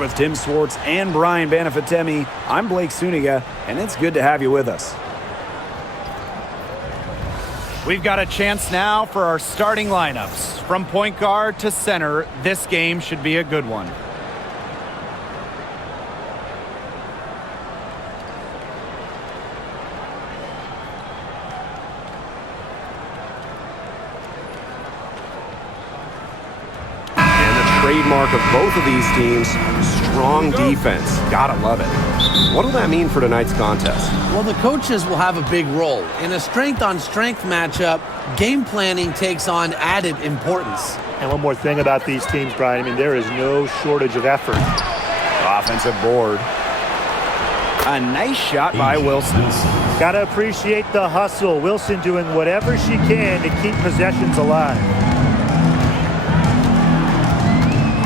with Tim Swartz and Brian Banafitemi, I'm Blake Suniga, and it's good to have you with us. We've got a chance now for our starting lineups. From point guard to center, this game should be a good one. Trademark of both of these teams, strong defense. Gotta love it. What will that mean for tonight's contest? Well, the coaches will have a big role. In a strength-on-strength matchup, game planning takes on added importance. And one more thing about these teams, Brian, I mean, there is no shortage of effort. Offensive board. A nice shot by Wilson. Gotta appreciate the hustle. Wilson doing whatever she can to keep possessions alive.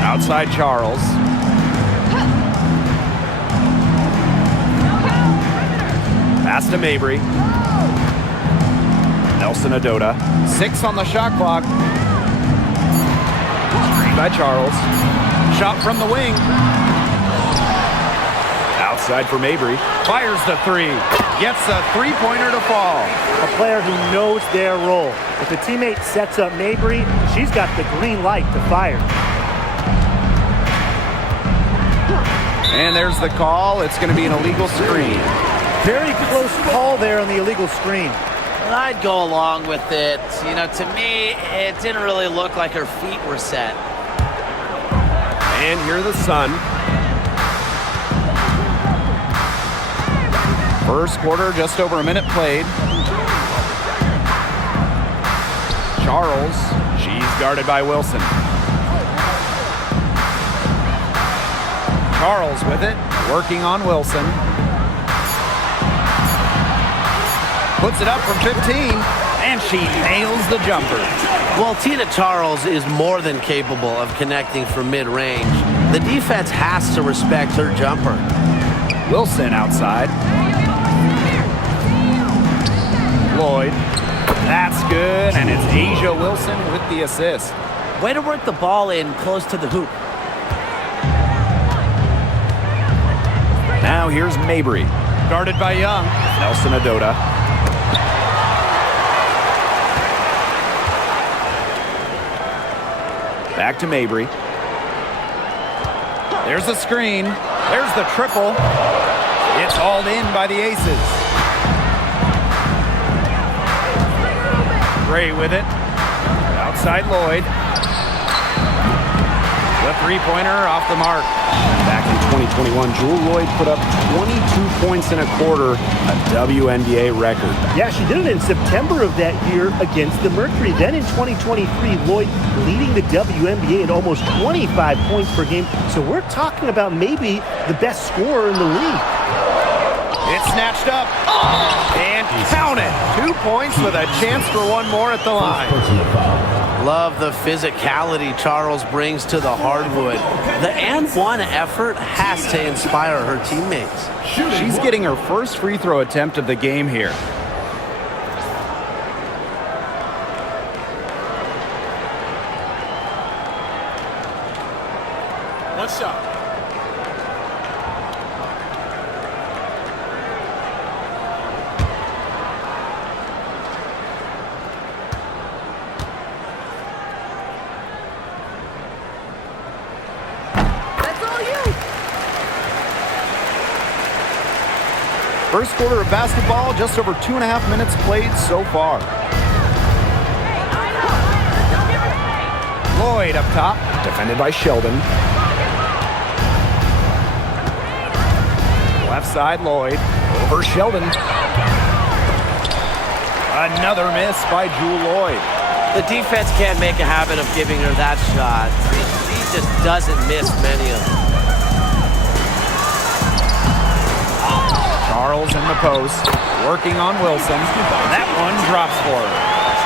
Outside Charles. Pass to Mabry. Nelson Adota. 6 on the shot clock. Screen by Charles. Shot from the wing. Outside for Mabry. Fires the 3. Gets a three-pointer to fall. A player who knows their role. If a teammate sets up Mabry, she's got the green light to fire. And there's the call. It's going to be an illegal screen. Very close call there on the illegal screen. Well, I'd go along with it. You know, to me, it didn't really look like her feet were set. And here the Sun. First quarter, just over a minute played. Charles. She's guarded by Wilson. Charles with it, working on Wilson. Puts it up from 15, and she nails the jumper. Well, Tina Charles is more than capable of connecting from mid-range. The defense has to respect her jumper. Wilson outside. Lloyd. That's good, and it's Asia Wilson with the assist. Way to work the ball in close to the hoop. Now here's Mabry. Guarded by Young. Nelson Adota. Back to Mabry. There's the screen. There's the triple. It's hauled in by the Aces. Gray with it. Outside Lloyd. The three-pointer off the mark. Back in 2021, Jewel Lloyd put up 22 points in a quarter, a WNBA record. Yeah, she did it in September of that year against the Mercury. Then in 2023, Lloyd leading the WNBA at almost 25 points per game. So we're talking about maybe the best scorer in the league. It's snatched up. And count it. 2 points with a chance for one more at the line. Love the physicality Charles brings to the hardwood. The and-one effort has to inspire her teammates. She's getting her first free throw attempt of the game here. One shot. First quarter of basketball, just over 2.5 minutes played so far. Lloyd up top, Defended by Sheldon. left side Lloyd, Over Sheldon. another miss by Jewel Lloyd. The defense can't make a habit of giving her that shot. He just doesn't miss many of them. Charles in the post, working on Wilson. That one drops for her.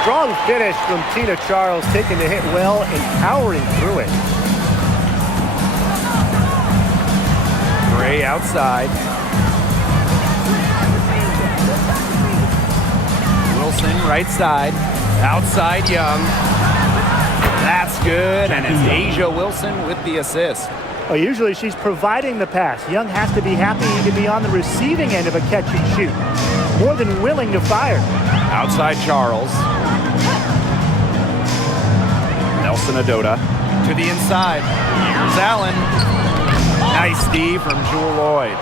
Strong finish from Tina Charles, taking the hit well and powering through it. Gray outside. Wilson right side. Outside Young. That's good, and it's Asia Wilson with the assist. Well, usually she's providing the pass. Young has to be happy to be on the receiving end of a catch and shoot. More than willing to fire. Outside Charles. Nelson Adota to the inside. Here's Allen. Nice D from Jewel Lloyd.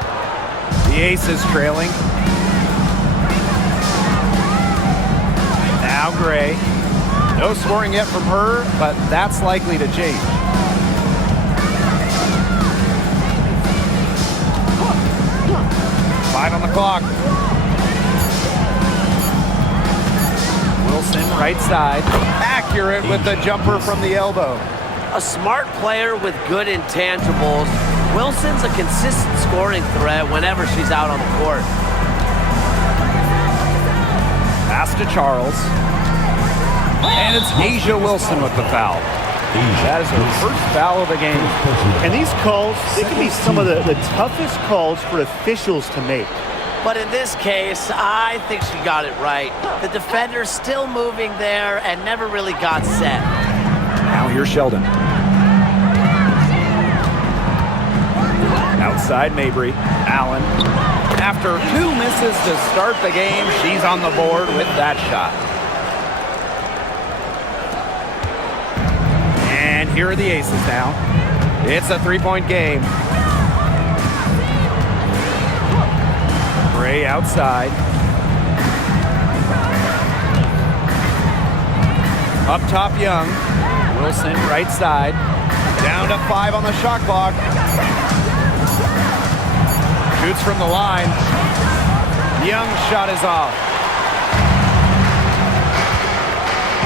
The Aces trailing. Now Gray. No scoring yet from her, but that's likely to change. Five on the clock. Wilson, right side. Accurate with the jumper from the elbow. A smart player with good intangibles. Wilson's a consistent scoring threat whenever she's out on the court. Pass to Charles. And it's Asia Wilson with the foul. That is her first foul of the game. And these calls, they can be some of the toughest calls for officials to make. But in this case, I think she got it right. The defender's still moving there and never really got set. Now here's Sheldon. Outside Mabry. Allen. After 2 misses to start the game, she's on the board with that shot. And here are the Aces now. It's a 3-point game. Gray outside. Up top, Young. Wilson, right side. Down to 5 on the shot clock. Shoots from the line. Young's shot is off.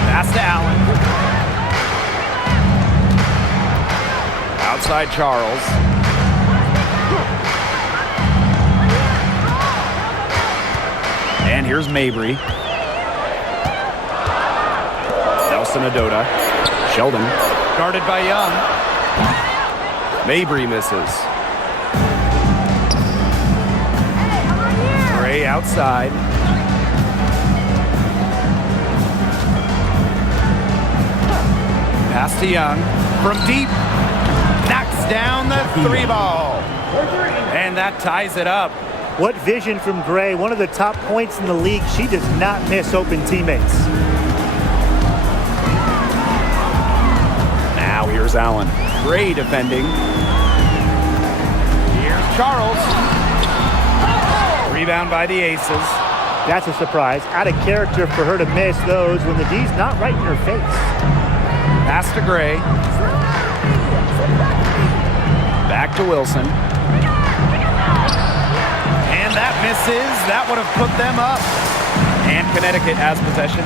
Pass to Allen. Outside Charles. And here's Mabry. Nelson Adota. Sheldon. Guarded by Young. Mabry misses. Gray outside. Pass to Young. From deep. Knocks down the 3 ball. And that ties it up. What vision from Gray, one of the top points in the league. She does not miss open teammates. Now here's Allen. Gray defending. Here's Charles. Rebound by the Aces. That's a surprise. Out of character for her to miss those when the D's not right in her face. Pass to Gray. Back to Wilson. And that misses. That would have put them up. And Connecticut has possession.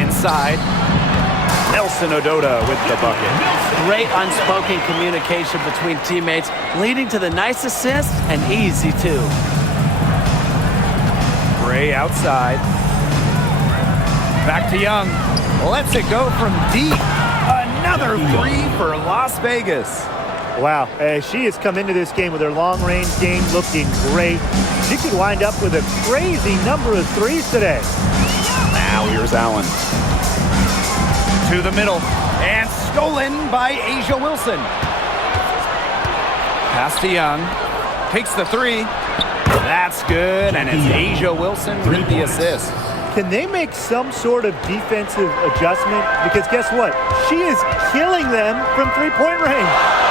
Inside. Nelson Adota with the bucket. Great unspoken communication between teammates, leading to the nice assist and easy too. Gray outside. Back to Young. Lets it go from deep. Another 3 for Las Vegas. Wow, she has come into this game with her long-range game looking great. She could wind up with a crazy number of 3s today. Now here's Allen. To the middle. And stolen by Asia Wilson. Pass to Young. Takes the 3. That's good. And it's Asia Wilson with the assist. Can they make some sort of defensive adjustment? Because guess what? She is killing them from three-point range.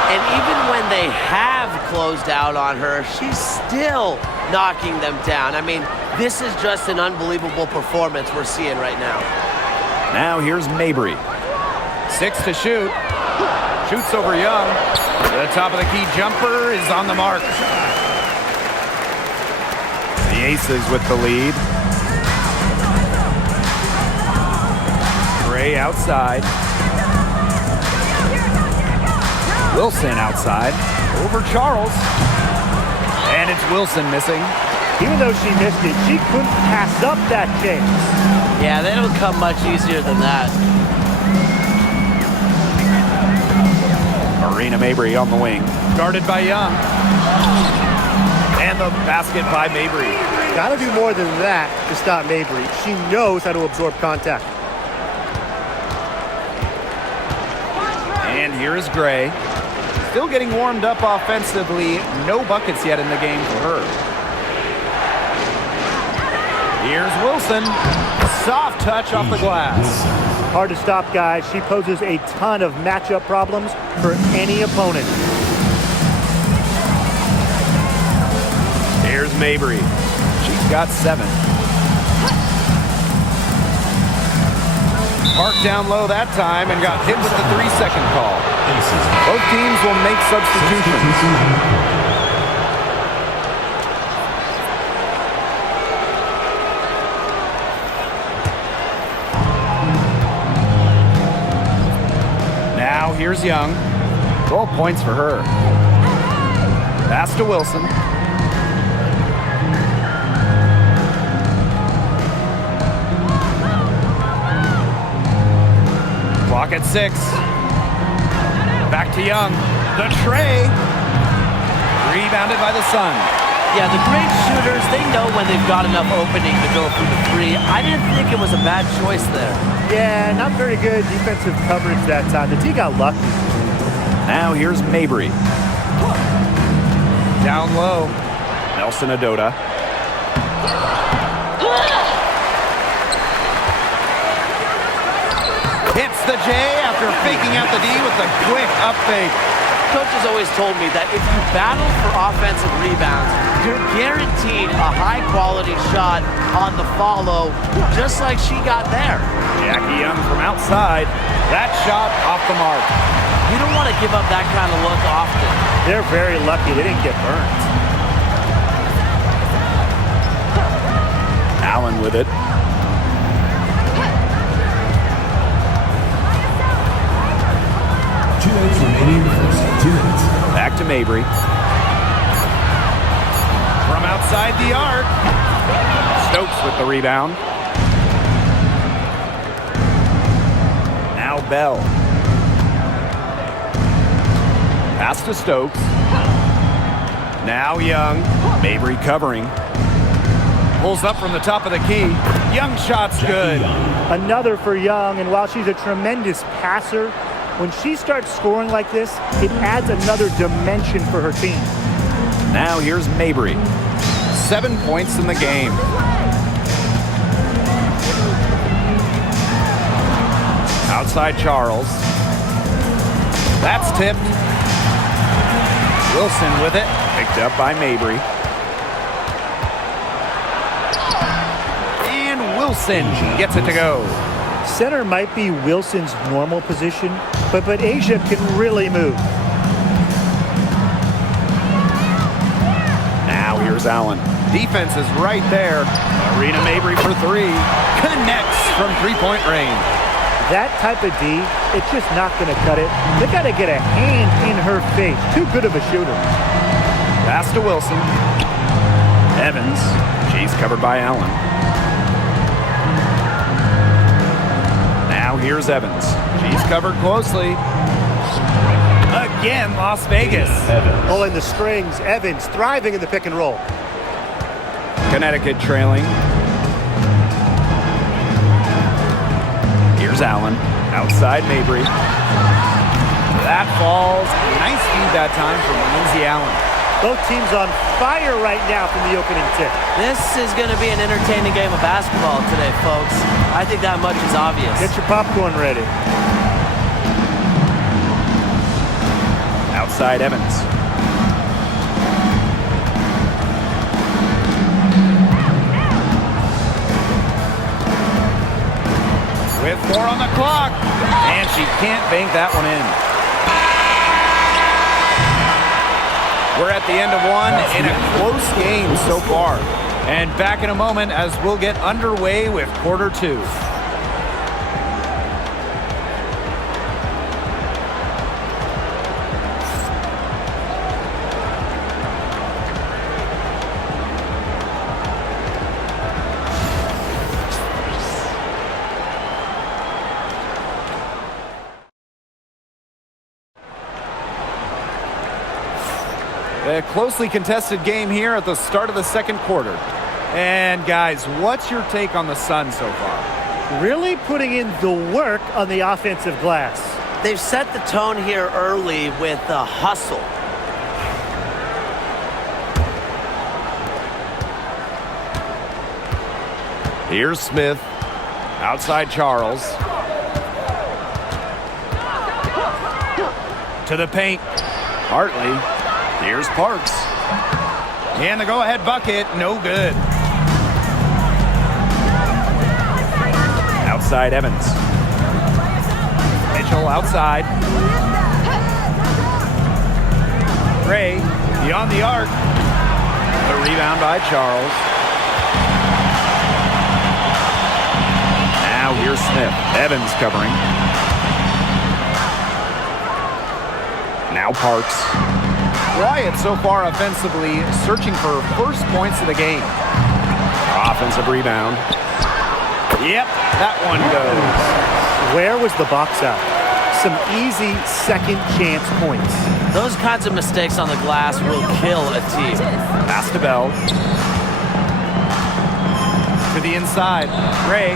And even when they have closed out on her, she's still knocking them down. I mean, this is just an unbelievable performance we're seeing right now. Now here's Mabry. 6 to shoot. Shoots over Young. The top of the key jumper is on the mark. The Aces with the lead. Gray outside. Wilson outside. Over Charles. And it's Wilson missing. Even though she missed it, she couldn't pass up that chance. Yeah, they don't come much easier than that. Marina Mabry on the wing. Guarded by Young. And the basket by Mabry. Got to do more than that to stop Mabry. She knows how to absorb contact. And here is Gray. Still getting warmed up offensively. No buckets yet in the game for her. Here's Wilson. Soft touch off the glass. Hard to stop, guys. She poses a ton of matchup problems for any opponent. Here's Mabry. She's got 7. Parked down low that time and got hit with the 3-second call. Both teams will make substitutions. Now here's Young. 12 points for her. Pass to Wilson. Clock at 6. Back to Young. The tray. Rebounded by the Sun. Yeah, the great shooters, they know when they've got enough opening to go through the 3. I didn't think it was a bad choice there. Yeah, not very good defensive coverage that time. The D got lucky. Now here's Mabry. Down low. Nelson Adota. Hits the J after faking out the D with a quick up fake. Coach has always told me that if you battle for offensive rebounds, you're guaranteed a high-quality shot on the follow, just like she got there. Jackie Young from outside. That shot off the mark. You don't want to give up that kind of look often. They're very lucky they didn't get burned. Allen with it. Back to Mabry. From outside the arc. Stokes with the rebound. Now Bell. Pass to Stokes. Now Young. Mabry covering. Pulls up from the top of the key. Young shot's good. Another for Young, and while she's a tremendous passer, when she starts scoring like this, it adds another dimension for her team. Now here's Mabry. 7 points in the game. Outside Charles. That's tipped. Wilson with it. Picked up by Mabry. And Wilson gets it to go. Center might be Wilson's normal position, but Asia can really move. Now here's Allen. Defense is right there. Arena Mabry for 3. Connects from 3-point range. That type of D, it's just not going to cut it. They got to get a hand in her face. Too good of a shooter. Pass to Wilson. Evans. She's covered by Allen. Now here's Evans. She's covered closely. Again, Las Vegas. Pulling the strings. Evans thriving in the pick and roll. Connecticut trailing. Here's Allen. Outside Mabry. That falls. Nice feed that time from Lindsay Allen. Both teams on fire right now from the opening tip. This is going to be an entertaining game of basketball today, folks. I think that much is obvious. Get your popcorn ready. Outside Evans. With 4 on the clock. And she can't bank that one in. We're at the end of one in a close game so far. And back in a moment as we'll get underway with quarter 2. A closely contested game here at the start of the second quarter. And guys, what's your take on the Sun so far? Really putting in the work on the offensive glass. They've set the tone here early with the hustle. Here's Smith. Outside Charles. To the paint. Hartley. Here's Parks. And the go-ahead bucket. No good. Outside Evans. Mitchell outside. Gray beyond the arc. The rebound by Charles. Now here's Smith. Evans covering. Now Parks. Bryant so far offensively searching for first points of the game. Offensive rebound. Yep, that one goes. Where was the box out? Some easy second chance points. Those kinds of mistakes on the glass will kill a team. Pass to Bell. To the inside. Gray.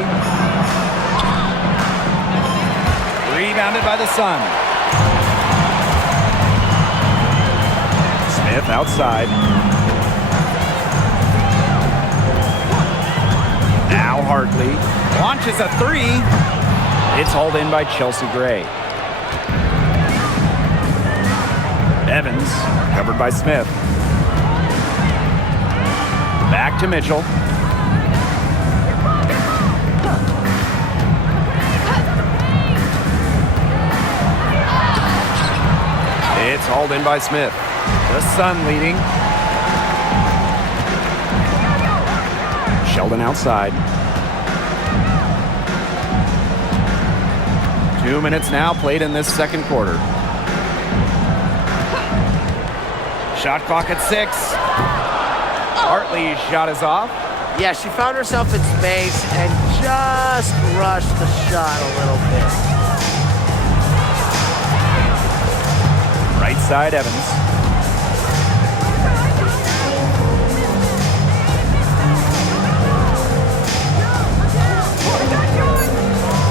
Rebounded by the Sun. Smith outside. Now Hartley launches a three. It's hauled in by Chelsea Gray. Evans covered by Smith. Back to Mitchell. It's hauled in by Smith. The Sun leading. Sheldon outside. 2 minutes now played in this second quarter. Shot clock at 6. Hartley's shot is off. Yeah, she found herself in space and just rushed the shot a little bit. Right side Evans.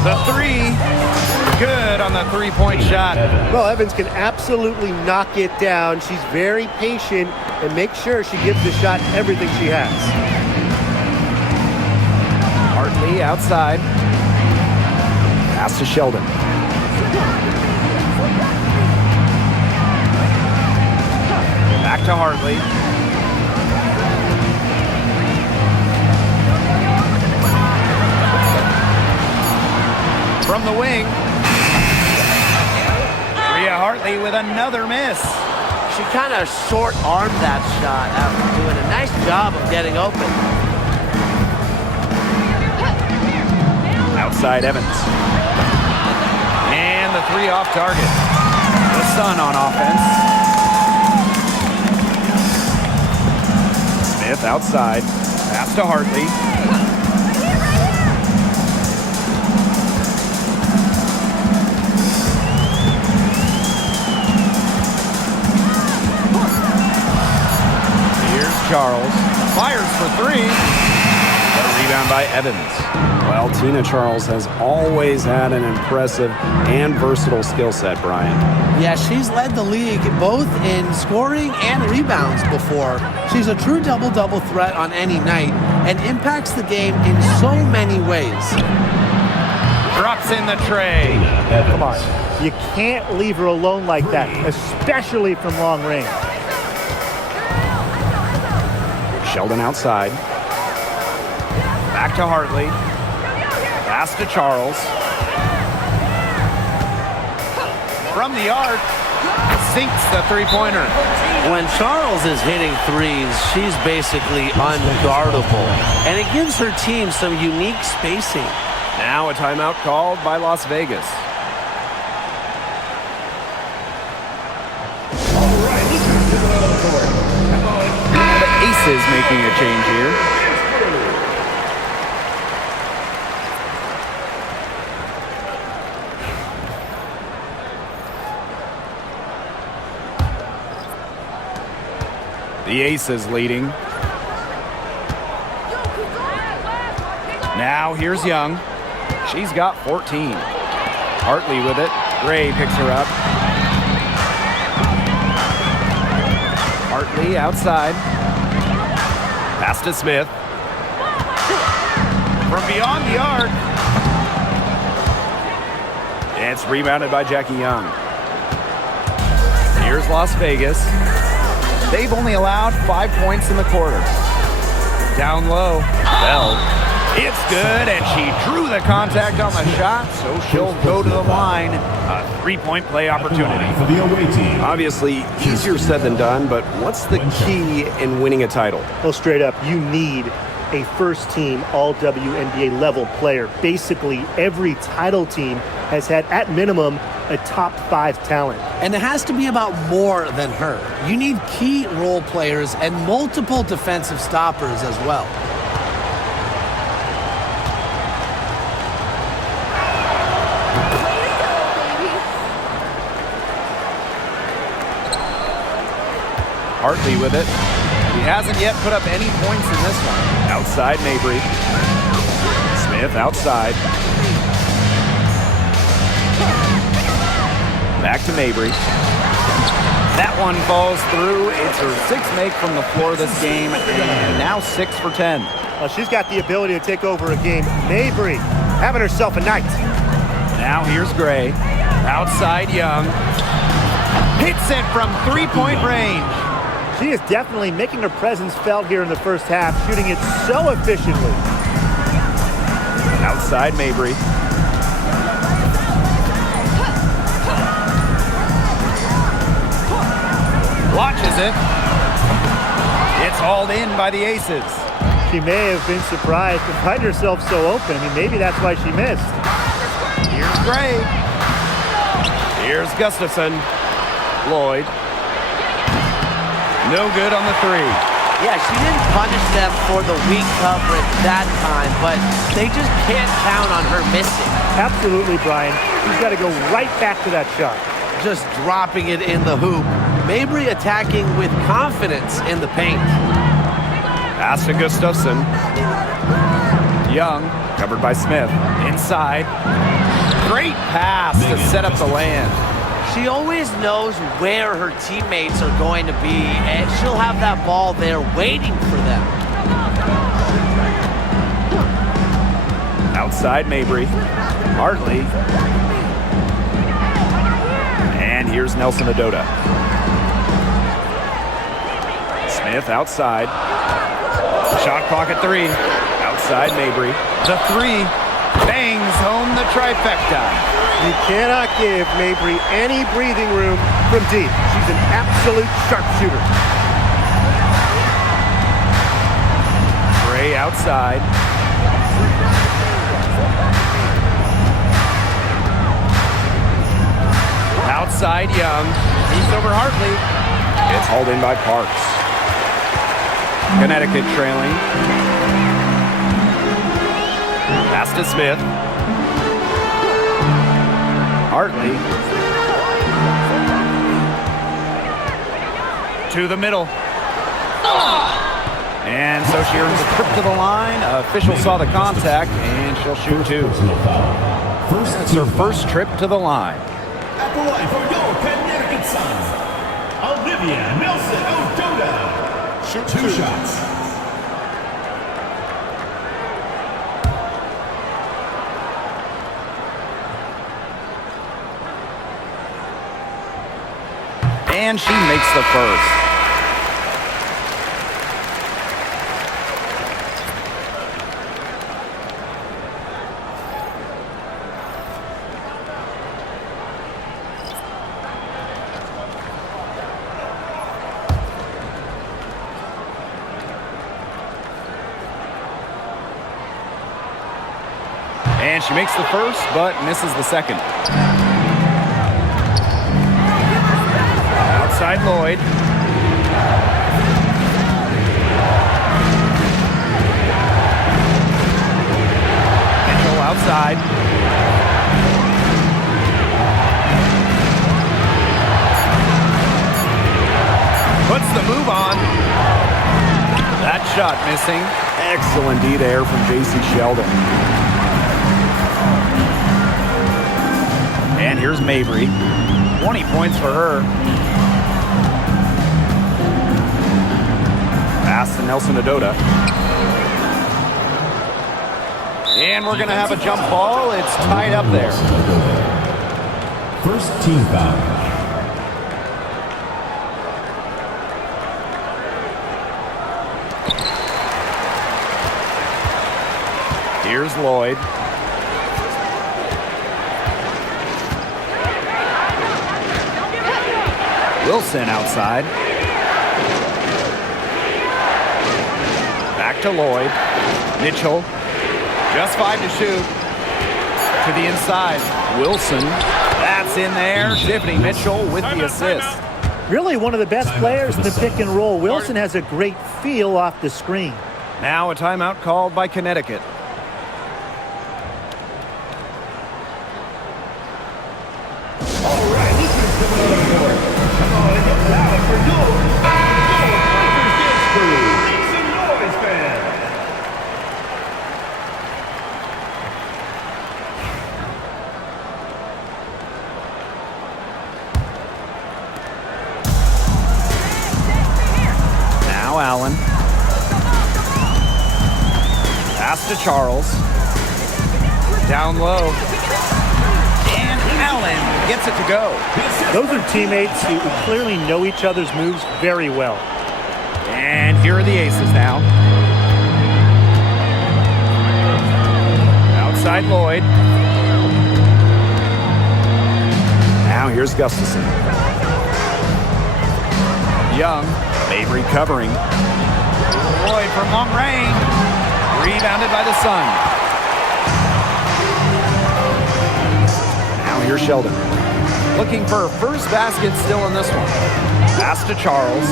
The three, good on the three-point shot. Well, Evans can absolutely knock it down. She's very patient and makes sure she gives the shot everything she has. Hartley outside. Pass to Sheldon. Back to Hartley. From the wing. Rhea Hartley with another miss. She kind of short-armed that shot after doing a nice job of getting open. Outside Evans. And the three off target. The Sun on offense. Smith outside. Pass to Hartley. Charles fires for three. The rebound by Evans. Well, Tina Charles has always had an impressive and versatile skill set, Brian. Yeah, she's led the league both in scoring and rebounds before. She's a true double-double threat on any night and impacts the game in so many ways. Drops in the tray. Come on. You can't leave her alone like that, especially from long range. Sheldon outside. Back to Hartley. Pass to Charles. From the arc, sinks the three-pointer. When Charles is hitting threes, she's basically unguardable, and it gives her team some unique spacing. Now a timeout called by Las Vegas. Aces making a change here. The Aces leading. Now here's Young. She's got 14. Hartley with it. Gray picks her up. Hartley outside. Pass to Smith. From beyond the arc. It's rebounded by Jackie Young. Here's Las Vegas. They've only allowed 5 points in the quarter. Down low. Bell. It's good, and she drew the contact on the shot, so she'll go to the line. A 3-point play opportunity. For the away team. Obviously, easier said than done, but what's the key in winning a title? Well, straight up, you need a first-team all-WNBA level player. Basically, every title team has had, at minimum, a top 5 talent. And it has to be about more than her. You need key role players and multiple defensive stoppers as well. Hartley with it. He hasn't yet put up any points in this one. Outside Mabry. Smith outside. Back to Mabry. That one falls through. It's her 6th make from the floor this game, and now 6 for 10. Well, she's got the ability to take over a game. Mabry having herself a night. Now here's Gray. Outside Young. Hits it from 3-point range. She is definitely making her presence felt here in the first half, shooting it so efficiently. Outside Mabry. Watches it. It's hauled in by the Aces. She may have been surprised to find herself so open. I mean, maybe that's why she missed. Here's Gray. Here's Gustafson. Lloyd. No good on the 3. Yeah, she didn't punish them for the weak coverage that time, but they just can't count on her missing. Absolutely, Brian. She's got to go right back to that shot. Just dropping it in the hoop. Mabry attacking with confidence in the paint. Pass to Gustafson. Young, covered by Smith. Inside. Great pass to set up the land. She always knows where her teammates are going to be, and she'll have that ball there waiting for them. Outside Mabry. Hartley. And here's Nelson Adota. Smith outside. Shot clock at 3. Outside Mabry. The 3 bangs home the trifecta. You cannot give Mabry any breathing room from deep. She's an absolute sharpshooter. Gray outside. Outside Young. He's over Hartley. It's hauled in by Parks. Connecticut trailing. Pass to Smith. Hartley. To the middle. And so she earns a trip to the line. Official saw the contact, and she'll shoot 2. It's her first trip to the line. At the line for your Connecticut Sun, Olivia Nelson-Ododa. Shoot 2 shots. And she makes the first. And she makes the first, but misses the second. Outside Lloyd. Mitchell outside. Puts the move on. That shot missing. Excellent D there from J.C. Sheldon. And here's Mabry. 20 points for her. Pass to Nelson Adota. And we're going to have a jump ball. It's tied up there. First team foul. Here's Lloyd. Wilson outside. Back to Lloyd. Mitchell. Just 5 to shoot. To the inside. Wilson. That's in there. Tiffany Mitchell with the assist. Really one of the best players in the pick and roll. Wilson has a great feel off the screen. Now a timeout called by Connecticut. All right, this is coming on the board. Come on and get loud for your Raptors crew. Make some noise, fans. Now Allen. Pass to Charles. Down low. And Allen gets it to go. Those are teammates who clearly know each other's moves very well. And here are the aces now. Outside Lloyd. Now here's Gustafson. Young. Mabry covering. Lloyd from long range. Rebounded by the Sun. Now here's Sheldon. Looking for a first basket still in this one. Pass to Charles.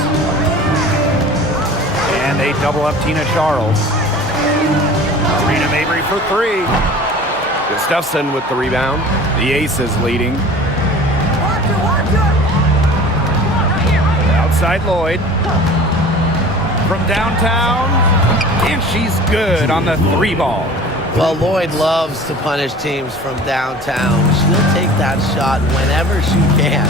And they double up Tina Charles. Arena Mabry for 3. Gustafson with the rebound. The Aces leading. Outside Lloyd. From downtown. And she's good on the 3 ball. Well, Lloyd loves to punish teams from downtown. She'll take that shot whenever she can.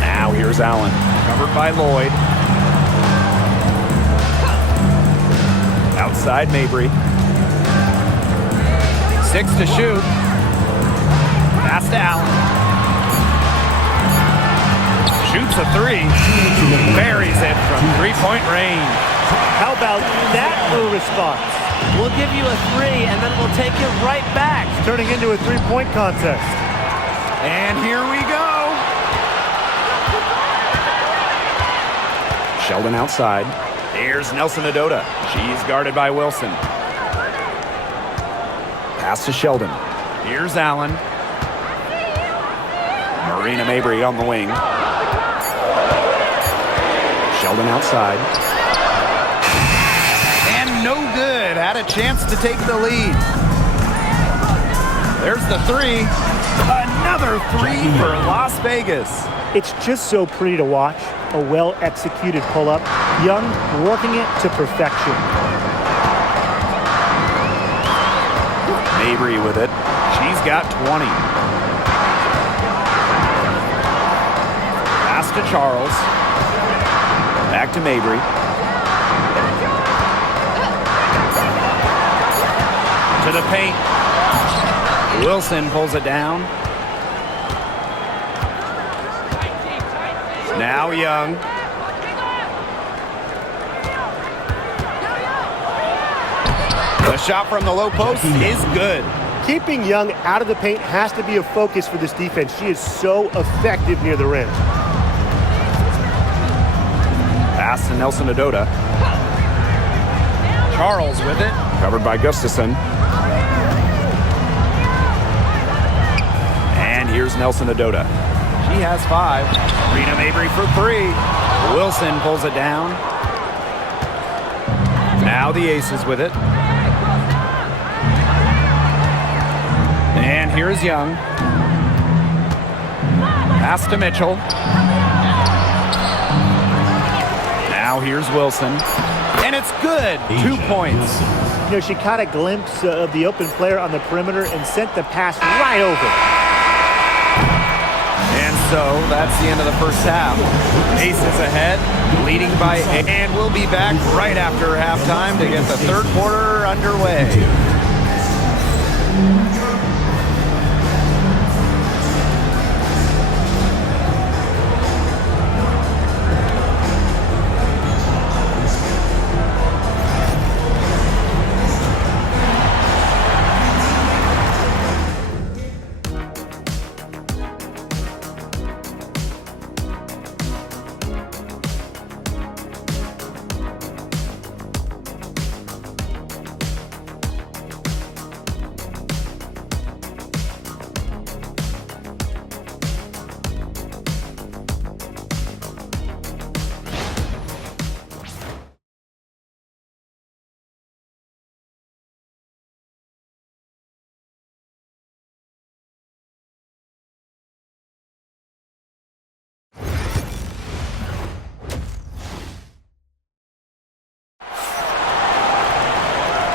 Now here's Allen. Covered by Lloyd. Outside Mabry. 6 to shoot. Pass to Allen. Shoots a 3. Buries it from 3-point range. How about that for a response? We'll give you a 3, and then we'll take it right back. It's turning into a 3-point contest. And here we go. Sheldon outside. Here's Nelson Adota. She's guarded by Wilson. Pass to Sheldon. Here's Allen. Marina Mabry on the wing. Sheldon outside. And no good. Had a chance to take the lead. There's the 3. Another 3 for Las Vegas. It's just so pretty to watch. A well-executed pull-up. Young working it to perfection. Mabry with it. She's got 20. Pass to Charles. Back to Mabry. To the paint. Wilson pulls it down. Now Young. The shot from the low post is good. Keeping Young out of the paint has to be a focus for this defense. She is so effective near the rim. Pass to Nelson Adota. Charles with it. Covered by Gustafson. And here's Nelson Adota. She has 5. Rena Mabry for 3. Wilson pulls it down. Now the Aces with it. And here's Young. Pass to Mitchell. Now here's Wilson. And it's good. 2 points. You know, she caught a glimpse of the open player on the perimeter and sent the pass right over. And so that's the end of the first half. Aces ahead, leading by 8. And we'll be back right after halftime to get the third quarter underway.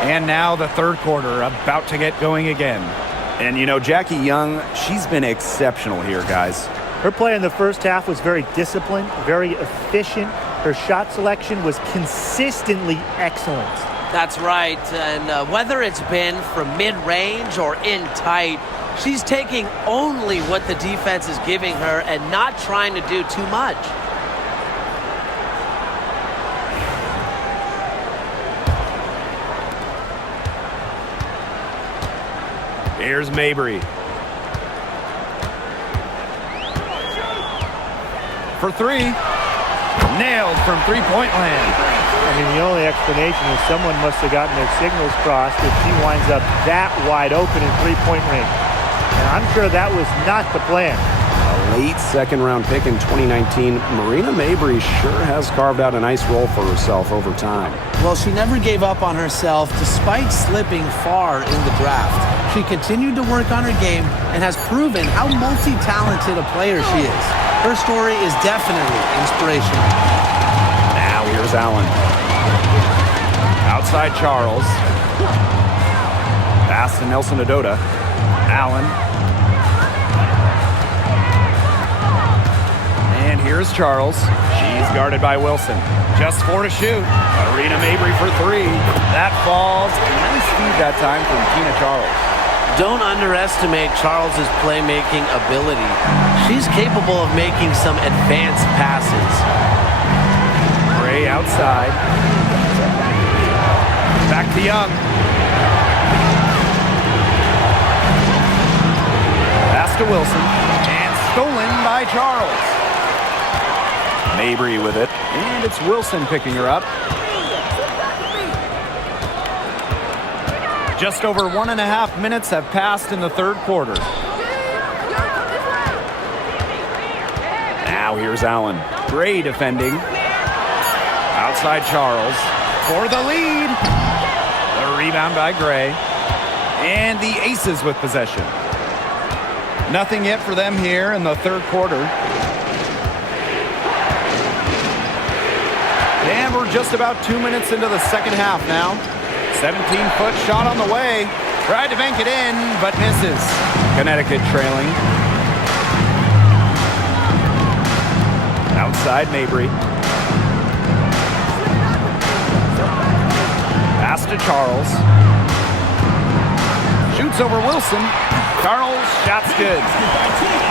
And now the third quarter about to get going again. And you know, Jackie Young, she's been exceptional here, guys. Her play in the first half was very disciplined, very efficient. Her shot selection was consistently excellent. That's right. And whether it's been from mid-range or in tight, she's taking only what the defense is giving her and not trying to do too much. Here's Mabry. For 3. Nailed from three-point land. I mean, the only explanation is someone must have gotten their signals crossed if she winds up that wide open in three-point range. And I'm sure that was not the plan. A late second-round pick in 2019, Marina Mabry sure has carved out a nice role for herself over time. Well, she never gave up on herself despite slipping far in the draft. She continued to work on her game and has proven how multi-talented a player she is. Her story is definitely inspirational. Now here's Allen. Outside Charles. Pass to Nelson Adota. Allen. And here's Charles. She's guarded by Wilson. Just 4 to shoot. Marina Mabry for 3. That falls. Nice feed that time from Tina Charles. Don't underestimate Charles's playmaking ability. She's capable of making some advanced passes. Gray outside. Back to Young. Pass to Wilson. And stolen by Charles. Mabry with it. And it's Wilson picking her up. Just over 1.5 minutes have passed in the third quarter. Now here's Allen. Gray defending. Outside Charles for the lead. The rebound by Gray. And the Aces with possession. Nothing yet for them here in the third quarter. And we're just about 2 minutes into the second half now. 17-foot shot on the way. Tried to bank it in, but misses. Connecticut trailing. Outside Mabry. Pass to Charles. Shoots over Wilson. Charles, shot's good.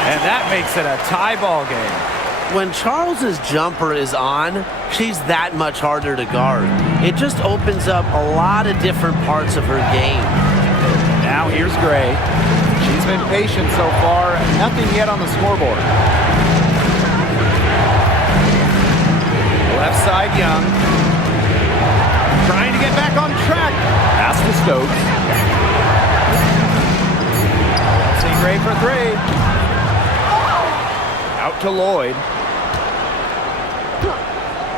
And that makes it a tie ball game. When Charles's jumper is on, she's that much harder to guard. It just opens up a lot of different parts of her game. Now here's Gray. She's been patient so far. Nothing yet on the scoreboard. Left side Young. Trying to get back on track. Pass to Stokes. See Gray for 3. Out to Lloyd.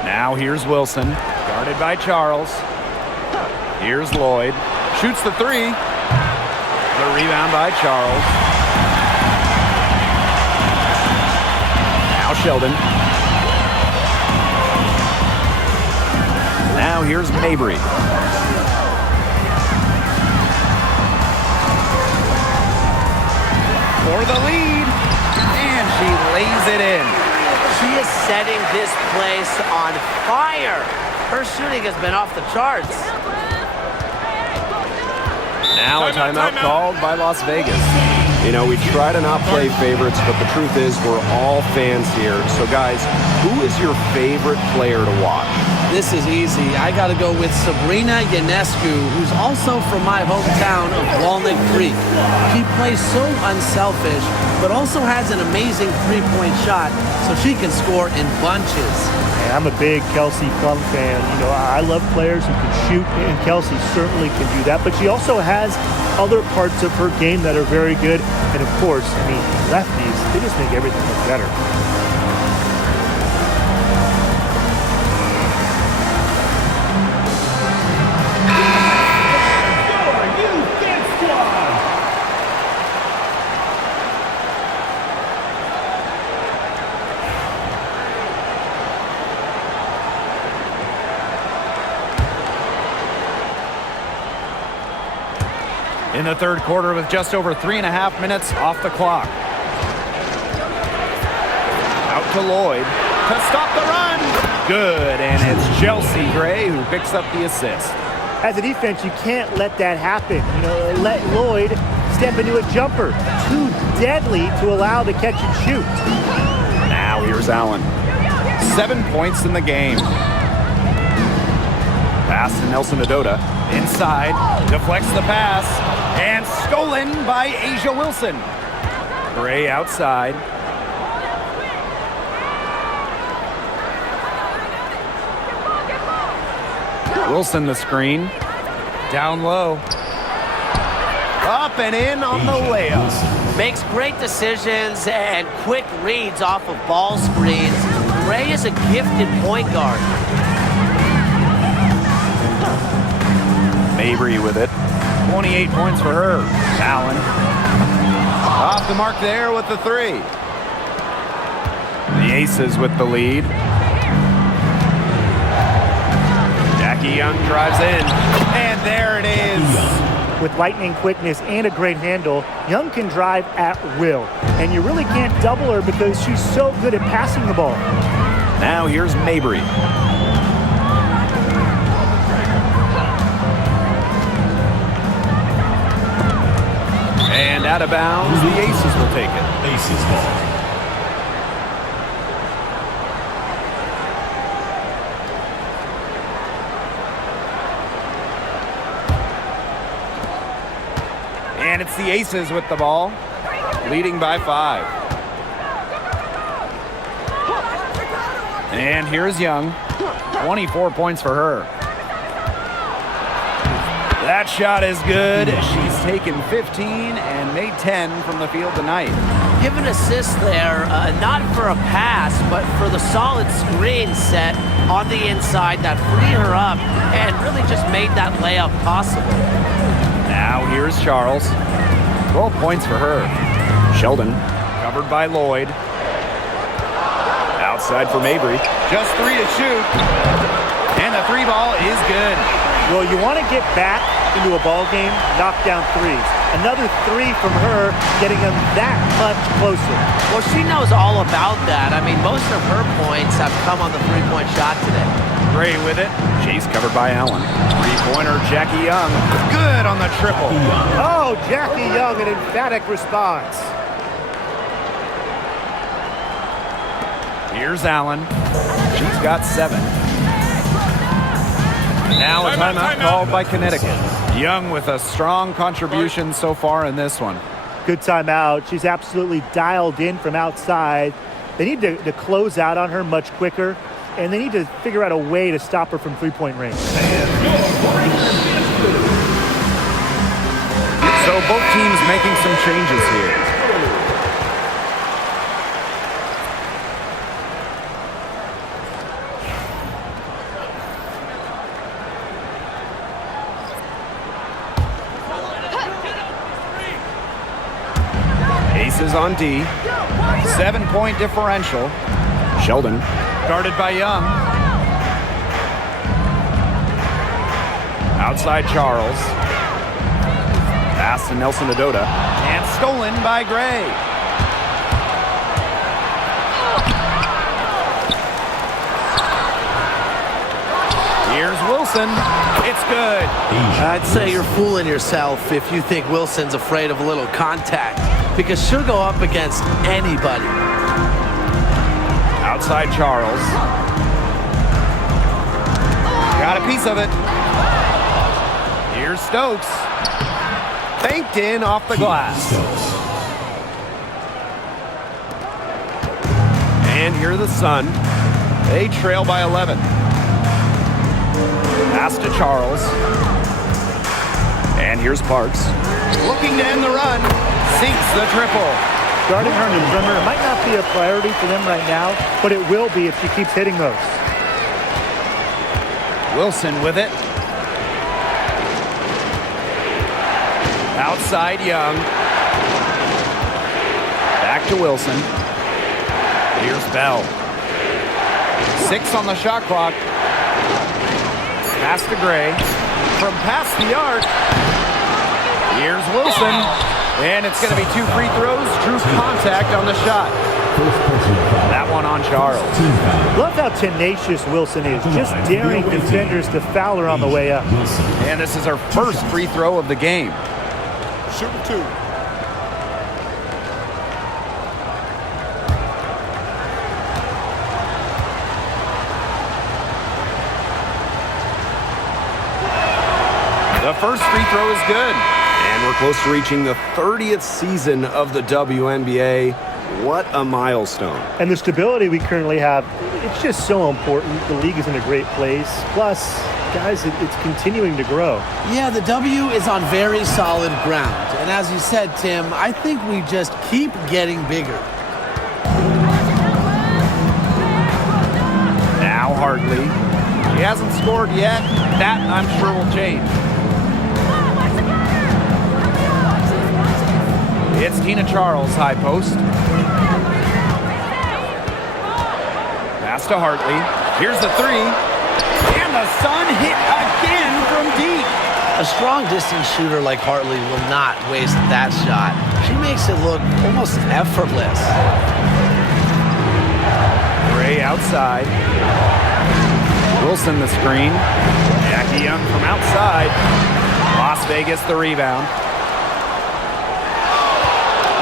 Now here's Wilson. Guarded by Charles. Here's Lloyd. Shoots the 3. The rebound by Charles. Now Sheldon. Now here's Mabry. for the lead. And she lays it in. She is setting this place on fire. Her shooting has been off the charts. Now a timeout called by Las Vegas. You know, we try to not play favorites, but the truth is we're all fans here. So, guys, who is your favorite player to watch? This is easy. I got to go with Sabrina Ionescu, who's also from my hometown of Walnut Creek. She plays so unselfish, but also has an amazing three-point shot, so she can score in bunches. I'm a big Kelsey Plum fan. You know, I love players who can shoot, and Kelsey certainly can do that. But she also has other parts of her game that are very good. And of course, I mean, lefties, they just make everything look better. In the third quarter with just over 3.5 minutes off the clock. Out to Lloyd to stop the run. Good, and it's Chelsea Gray who picks up the assist. As a defense, you can't let that happen. You know, let Lloyd step into a jumper. Too deadly to allow the catch and shoot. Now here's Allen. 7 points in the game. Pass to Nelson Adota. Inside, deflects the pass, and stolen by Asia Wilson. Gray outside. Wilson the screen. Down low. Up and in on the layup. Makes great decisions and quick reads off of ball screens. Gray is a gifted point guard. Mabry with it. 28 points for her. Allen. Off the mark there with the three. The Aces with the lead. Jackie Young drives in. And there it is. With lightning quickness and a great handle, Young can drive at will. And you really can't double her because she's so good at passing the ball. Now here's Mabry. And out of bounds, the Aces will take it. Aces ball. And it's the Aces with the ball, leading by 5. And here's Young. 24 points for her. That shot is good. She's taken 15 and made 10 from the field tonight. Give an assist there, not for a pass, but for the solid screen set on the inside that freed her up and really just made that layup possible. Now here's Charles. 12 points for her. Sheldon, covered by Lloyd. Outside for Mabry. Just 3 to shoot. And the 3 ball is good. Well, you want to get back into a ball game, knock down threes. Another 3 from her, getting them that much closer. Well, she knows all about that. I mean, most of her points have come on the three-point shot today. Gray with it. Chase covered by Allen. 3-pointer, Jackie Young. Good on the triple. Oh, Jackie Young, an emphatic response. Here's Allen. She's got 7. Now a timeout called by Connecticut. Young with a strong contribution so far in this one. Good timeout. She's absolutely dialed in from outside. They need to close out on her much quicker, and they need to figure out a way to stop her from three-point range. And So both teams making some changes here. Aces on D. 7-point differential. Sheldon guarded by Young. Outside Charles. Pass to Nelson Adota. And stolen by Gray. Here's Wilson. It's good. I'd say you're fooling yourself if you think Wilson's afraid of a little contact, because she'll go up against anybody. Outside Charles. Got a piece of it. Here's Stokes. Banked in off the glass. And here are the Sun. They trail by 11. Pass to Charles. And here's Parks. Looking to end the run. Sinks the triple. Guarding her in the perimeter might not be a priority for them right now, but it will be if she keeps hitting those. Wilson with it. Outside Young. Back to Wilson. Here's Bell. 6 on the shot clock. Pass to Gray. From past the arc. Here's Wilson. And it's going to be 2 free throws. Drew contact on the shot. That one on Charles. Love how tenacious Wilson is. Just daring defenders to foul her on the way up. And this is her first free throw of the game. Shooting 2. The first free throw is good. And we're close to reaching the 30th season of the WNBA. What a milestone. And the stability we currently have, it's just so important. The league is in a great place. Plus, guys, it's continuing to grow. Yeah, the W is on very solid ground. And as you said, Tim, I think we just keep getting bigger. Now Hartley. She hasn't scored yet. That, I'm sure, will change. It's Tina Charles, high post. Pass to Hartley. Here's the 3. And the Sun hit again from deep. A strong distance shooter like Hartley will not waste that shot. She makes it look almost effortless. Gray outside. Wilson the screen. Jackie Young from outside. Las Vegas the rebound.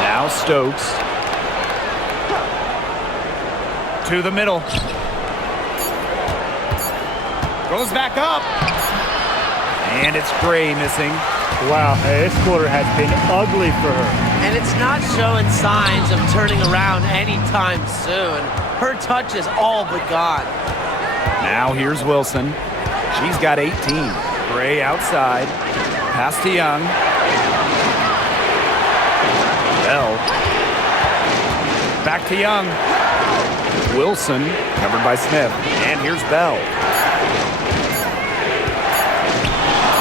Now Stokes. To the middle. Goes back up. And it's Gray missing. Wow, this quarter has been ugly for her. And it's not showing signs of turning around anytime soon. Her touch is all but gone. Now here's Wilson. She's got 18. Gray outside. Pass to Young. Bell. Back to Young. Wilson, covered by Smith. And here's Bell.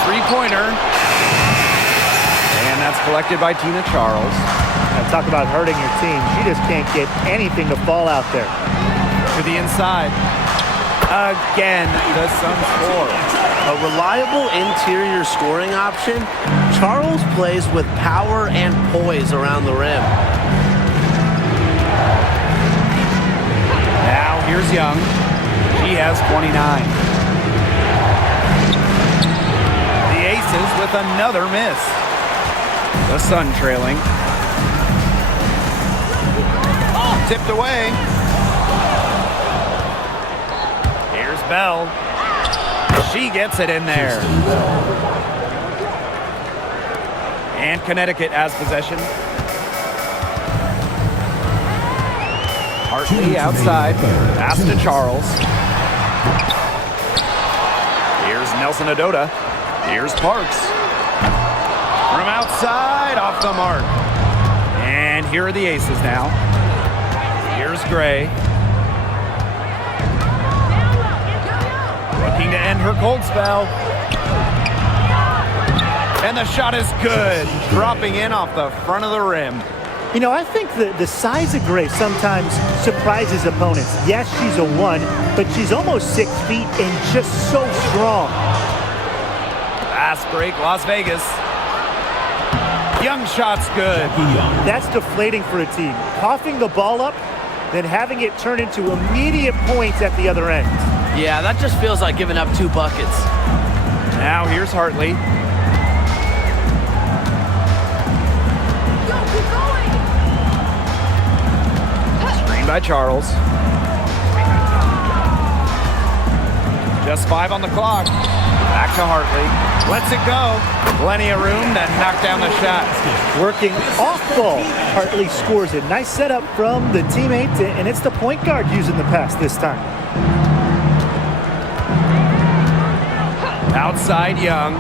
Three-pointer. And that's collected by Tina Charles. Now talk about hurting your team. She just can't get anything to fall out there. To the inside. Again, the Suns score. A reliable interior scoring option, Charles plays with power and poise around the rim. Now here's Young. She has 29. The Aces with another miss. The Sun trailing. Tipped away. Here's Bell. She gets it in there. And Connecticut has possession. Hartley outside. Pass to Charles. Here's Nelson Adota. Here's Parks. From outside, off the mark. And here are the Aces now. Here's Gray. Looking to end her cold spell. And the shot is good. Dropping in off the front of the rim. You know, I think the size of Gray sometimes surprises opponents. Yes, she's a 1, but she's almost 6 feet and just so strong. Fast break, Las Vegas. Young shot's good. That's deflating for a team. Coughing the ball up, then having it turn into immediate points at the other end. Yeah, that just feels like giving up 2 buckets. Now here's Hartley. Screen by Charles. Just 5 on the clock. Back to Hartley. Lets it go. Plenty of room to knock down the shot. Working off ball. Hartley scores it. Nice setup from the teammate, and it's the point guard using the pass this time. Outside Young.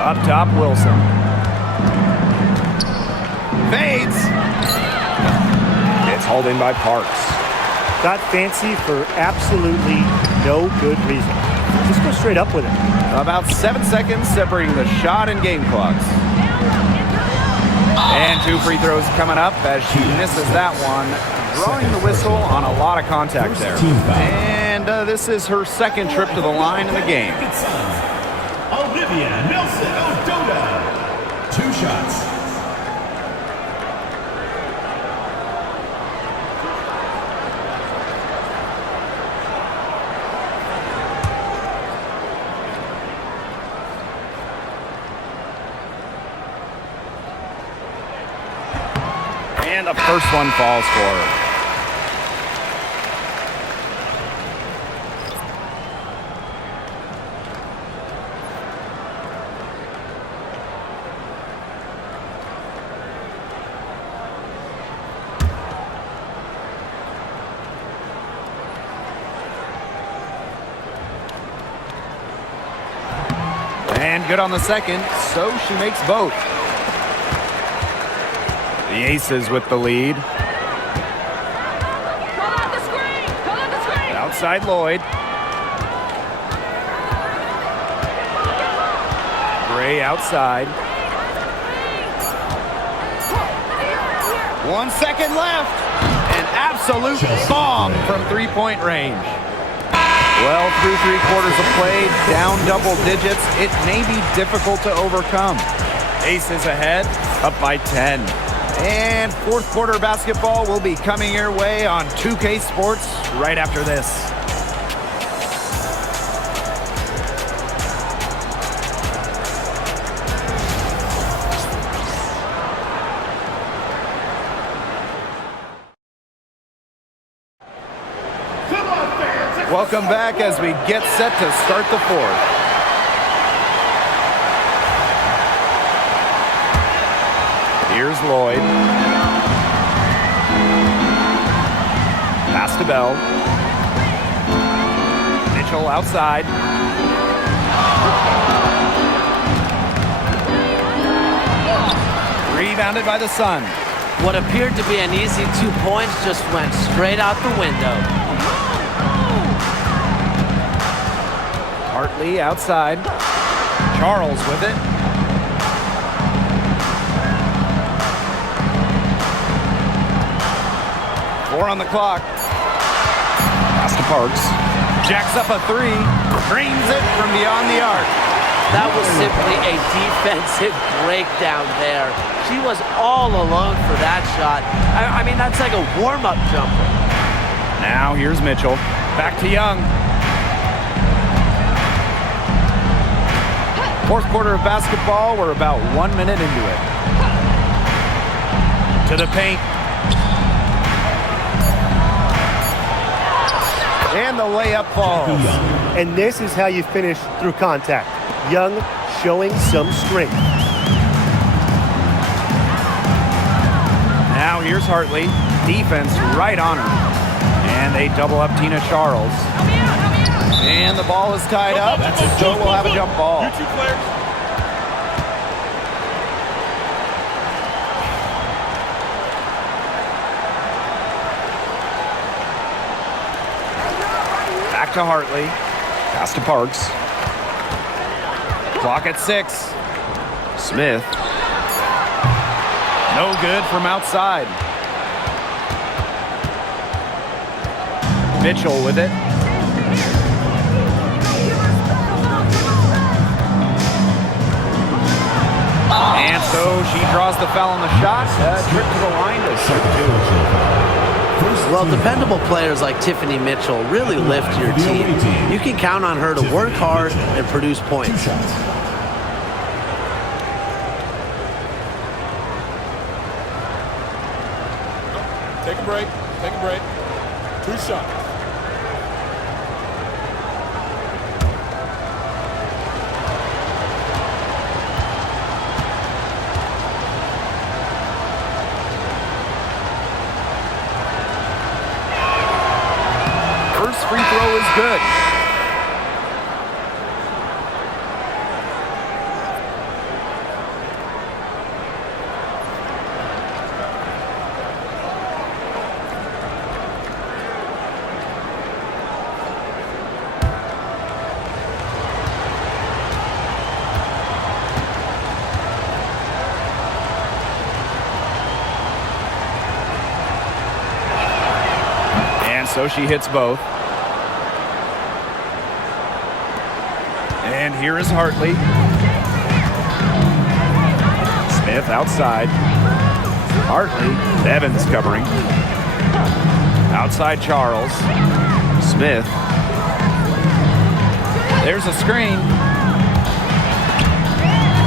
Up top Wilson. Fades. It's hauled in by Parks. Got fancy for absolutely no good reason. Just go straight up with it. About 7 seconds separating the shot and game clocks. And 2 free throws coming up as she misses that one. Drawing the whistle on a lot of contact there. And this is her second trip to the line in the game. Olivia Nelson-Ododa. 2 shots. And the first one falls for her. And good on the second, so she makes both. The Aces with the lead. Outside Lloyd. Gray outside. 1 second left. An absolute bomb from 3-point range. Well, through 3 quarters of play, down double digits, it may be difficult to overcome. Aces ahead, up by 10. And 4th quarter basketball will be coming your way on 2K Sports right after this. Welcome back as we get set to start the 4th. Here's Lloyd. Pass to Bell. Mitchell outside. Rebounded by the Sun. What appeared to be an easy 2 points just went straight out the window. Hartley outside. Charles with it. Four on the clock. Pass to Parks. Jacks up a 3. Drains it from beyond the arc. That was simply a defensive breakdown there. She was all alone for that shot. I mean, that's like a warm-up jumper. Now here's Mitchell. Back to Young. 4th quarter of basketball. We're about 1 minute into it. To the paint. And the layup falls. And this is how you finish through contact. Young showing some strength. Now here's Hartley. Defense right on her. And they double up Tina Charles. And the ball is tied up, so we'll have a jump ball. You 2 players. Back to Hartley. Pass to Parks. Clock at 6. Smith. No good from outside. Mitchell with it. And so she draws the foul on the shot. Trip to the line to shoot two. Well, dependable players like Tiffany Mitchell really lift your team. You can count on her to work hard and produce points. Take a break. Take a break. 2 shots. First free throw is good. So she hits both. And here is Hartley. Smith outside. Hartley. Evans covering. Outside Charles. Smith. There's a screen.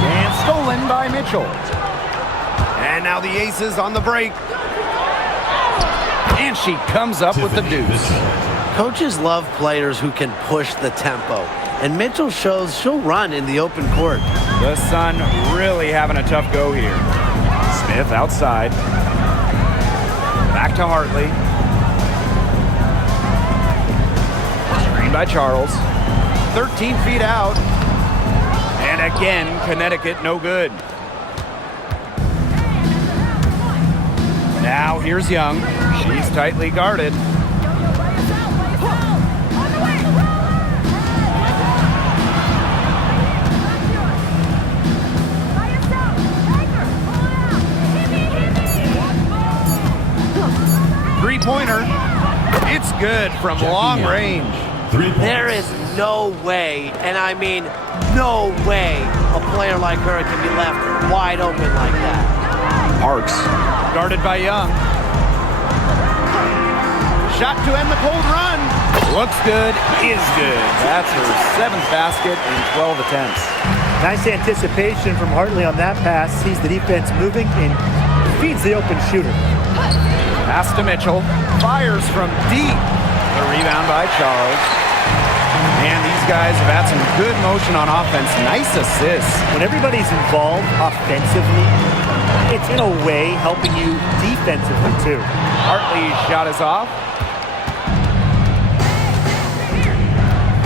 And stolen by Mitchell. And now the Aces on the break. And she comes up with the deuce. Coaches love players who can push the tempo, and Mitchell shows she'll run in the open court. The Sun really having a tough go here. Smith outside. Back to Hartley. Screen by Charles. 13 feet out. And again, Connecticut no good. Now here's Young. She's tightly guarded. Three-pointer. It's good from long range. There is no way, and I mean no way, a player like her can be left wide open like that. Parks, guarded by Young. Shot to end the cold run. Looks good, is good. That's her 7th basket in 12 attempts. Nice anticipation from Hartley on that pass. Sees the defense moving and feeds the open shooter. Pass to Mitchell. Fires from deep. The rebound by Charles. And these guys have had some good motion on offense. Nice assists. When everybody's involved offensively, it's in a way helping you defensively too. Hartley's shot is off.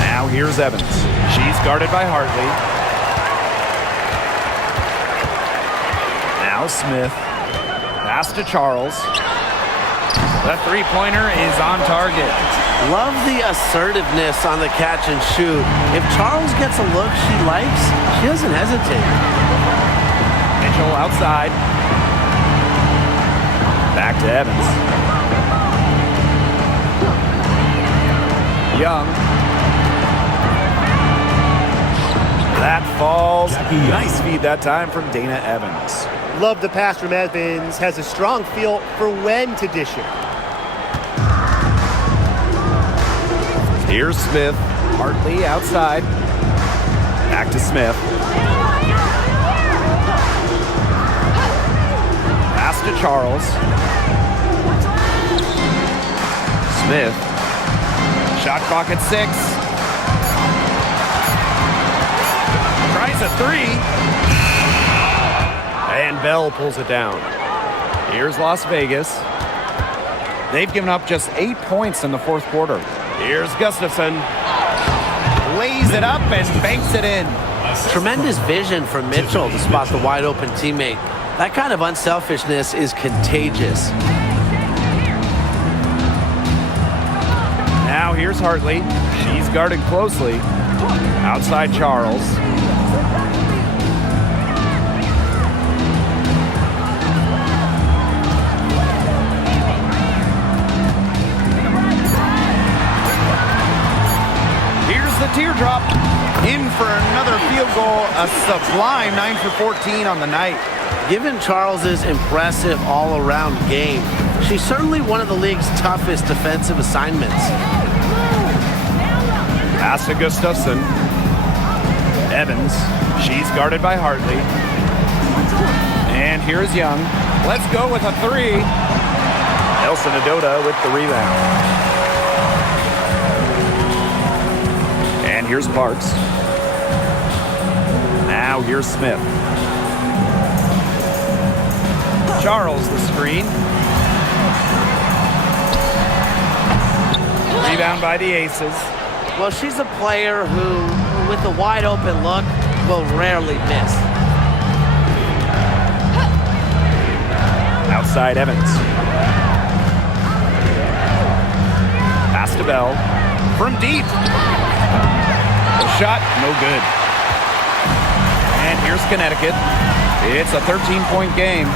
Now here's Evans. She's guarded by Hartley. Now Smith. Pass to Charles. The three-pointer is on target. Love the assertiveness on the catch and shoot. If Charles gets a look she likes, she doesn't hesitate. Mitchell outside. Back to Evans. Young. That falls. Nice feed that time from Dana Evans. Love the pass from Evans. Has a strong feel for when to dish it. Here's Smith. Hartley outside. Back to Smith. Pass to Charles. Smith. Shot clock at 6. Tries a 3. And Bell pulls it down. Here's Las Vegas. They've given up just 8 points in the fourth quarter. Here's Gustafson. Lays it up and banks it in. Tremendous vision from Mitchell to spot the wide open teammate. That kind of unselfishness is contagious. Now here's Hartley. She's guarded closely. Outside Charles. Here's the teardrop. In for another field goal, a sublime 9 for 14 on the night. Given Charles's impressive all-around game, she's certainly one of the league's toughest defensive assignments. Pass to Gustafson. Evans. She's guarded by Hartley. And here's Young. Let's go with a three. Elsa Nadota with the rebound. And here's Parks. Now here's Smith. Charles the screen. Rebound by the Aces. Well, she's a player who, with a wide open look, will rarely miss. Outside Evans. Pass to Bell. From deep. The shot, no good. And here's Connecticut. It's a 13-point game.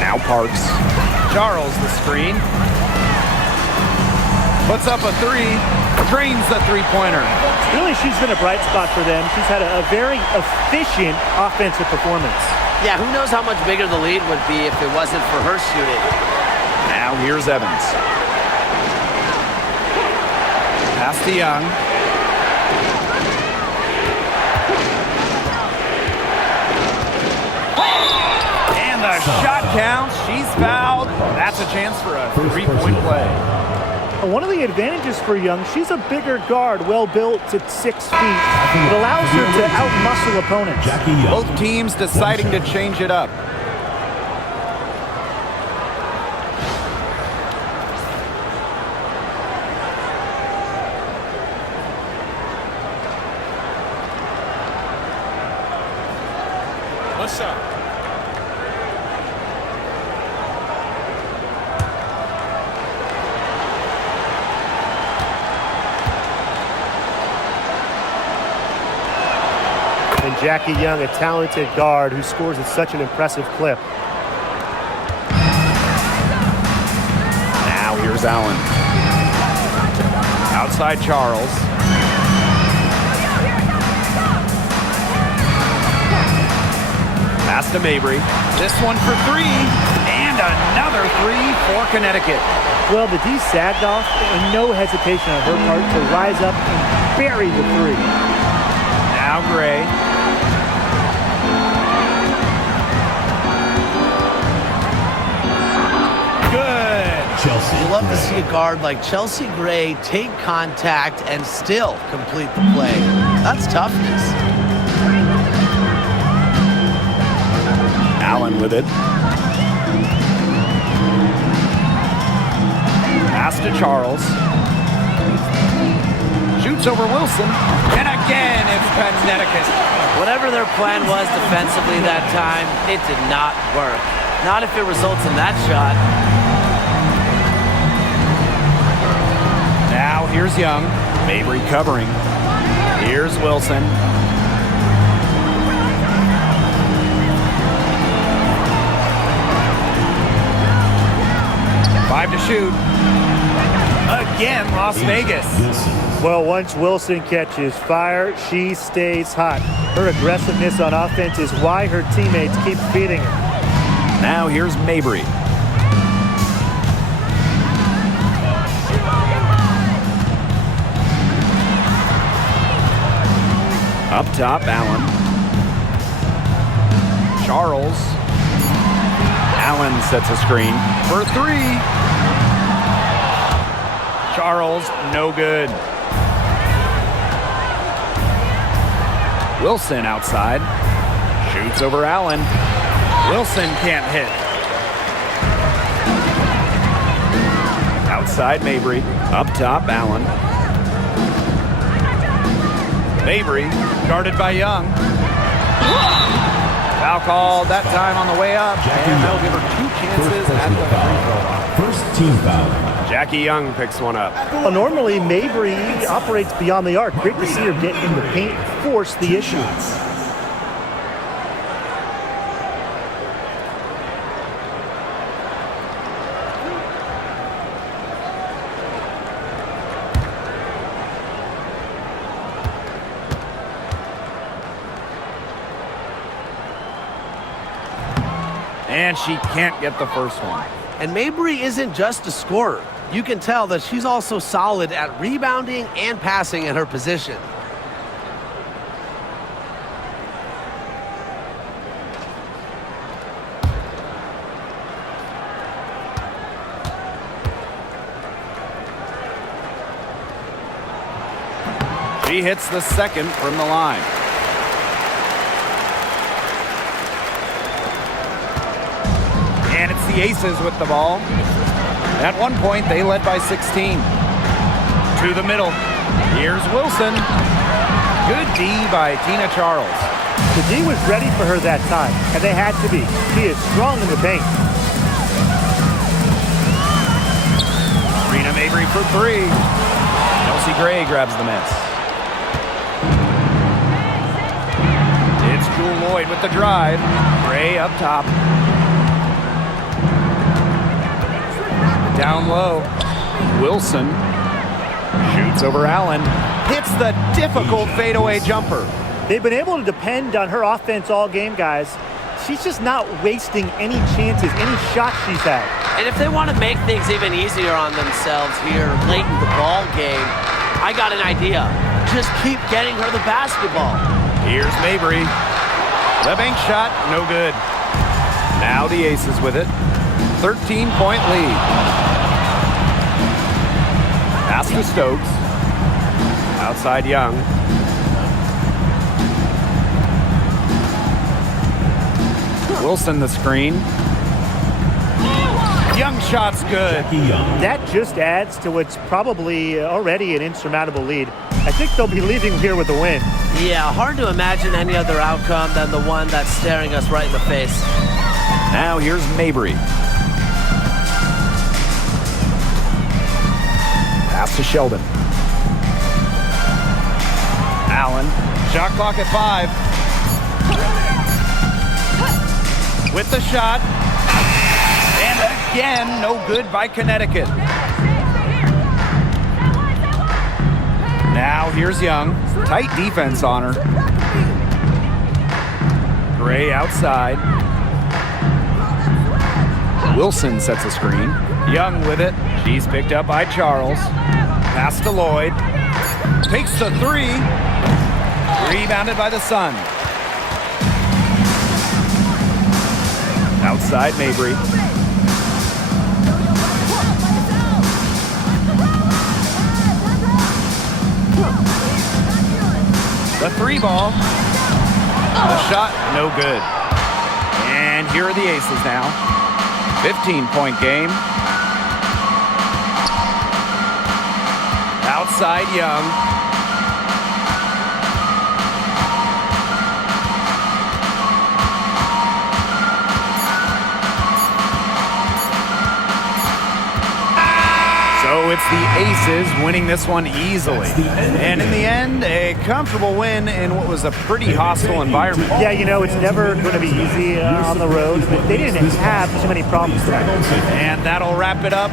Now Parks. Charles the screen. Puts up a three. Drains the three-pointer. Really, she's been a bright spot for them. She's had a very efficient offensive performance. Yeah, who knows how much bigger the lead would be if it wasn't for her shooting. Now here's Evans. Pass to Young. And the shot counts. She's fouled. That's a chance for a three-point play. One of the advantages for Young, she's a bigger guard, well built at 6 feet. It allows her to outmuscle opponents. Both teams deciding to change it up. One shot. And Jackie Young, a talented guard who scores at such an impressive clip. Now here's Allen. Outside Charles. Pass to Mabry. This one for three. And another three for Connecticut. Well, the D sagged off, and no hesitation on her part to rise up and bury the three. Now Gray. Chelsea. You love to see a guard like Chelsea Gray take contact and still complete the play. That's toughness. Allen with it. Pass to Charles. Shoots over Wilson. And again, it's Connecticut. Whatever their plan was defensively that time, it did not work. Not if it results in that shot. Now here's Young. Mabry covering. Here's Wilson. Five to shoot. Again, Las Vegas. Well, once Wilson catches fire, she stays hot. Her aggressiveness on offense is why her teammates keep feeding her. Now here's Mabry. Up top, Allen. Charles. Allen sets a screen for three. Charles, no good. Wilson outside. Shoots over Allen. Wilson can't hit. Outside Mabry. Up top, Allen. Mabry, guarded by Young. Foul called that time on the way up. And that'll give her two chances at the free throw line. First team foul. Jackie Young picks one up. Well, normally Mabry operates beyond the arc. Great to see her get in the paint, force the issue. And she can't get the first one. And Mabry isn't just a scorer. You can tell that she's also solid at rebounding and passing in her position. She hits the second from the line. And it's the Aces with the ball. At one point, they led by 16. To the middle. Here's Wilson. Good D by Tina Charles. The D was ready for her that time, and they had to be. She is strong in the paint. Rena Mabry for three. Chelsea Gray grabs the miss. It's Jewel Lloyd with the drive. Gray up top. Down low. Wilson shoots over Allen. Hits the difficult fadeaway jumper. They've been able to depend on her offense all game, guys. She's just not wasting any chances, any shots she's had. And if they want to make things even easier on themselves here late in the ball game, I got an idea. Just keep getting her the basketball. Here's Mabry. The bank shot, no good. Now the Aces with it. 13-point lead. Pass to Stokes. Outside Young. Wilson the screen. Young shot's good. That just adds to what's probably already an insurmountable lead. I think they'll be leaving here with a win. Yeah, hard to imagine any other outcome than the one that's staring us right in the face. Now here's Mabry. Pass to Sheldon. Allen. Shot clock at 5. With the shot. And again, no good by Connecticut. Now here's Young. Tight defense on her. Gray outside. Wilson sets a screen. Young with it. She's picked up by Charles. Pass to Lloyd. Takes the three. Rebounded by the Sun. Outside Mabry. The three ball. The shot, no good. And here are the Aces now. 15-point game. Outside Young. So it's the Aces winning this one easily. And in the end, a comfortable win in what was a pretty hostile environment. Yeah, you know, it's never going to be easy on the road, but they didn't have too many problems tonight. And that'll wrap it up.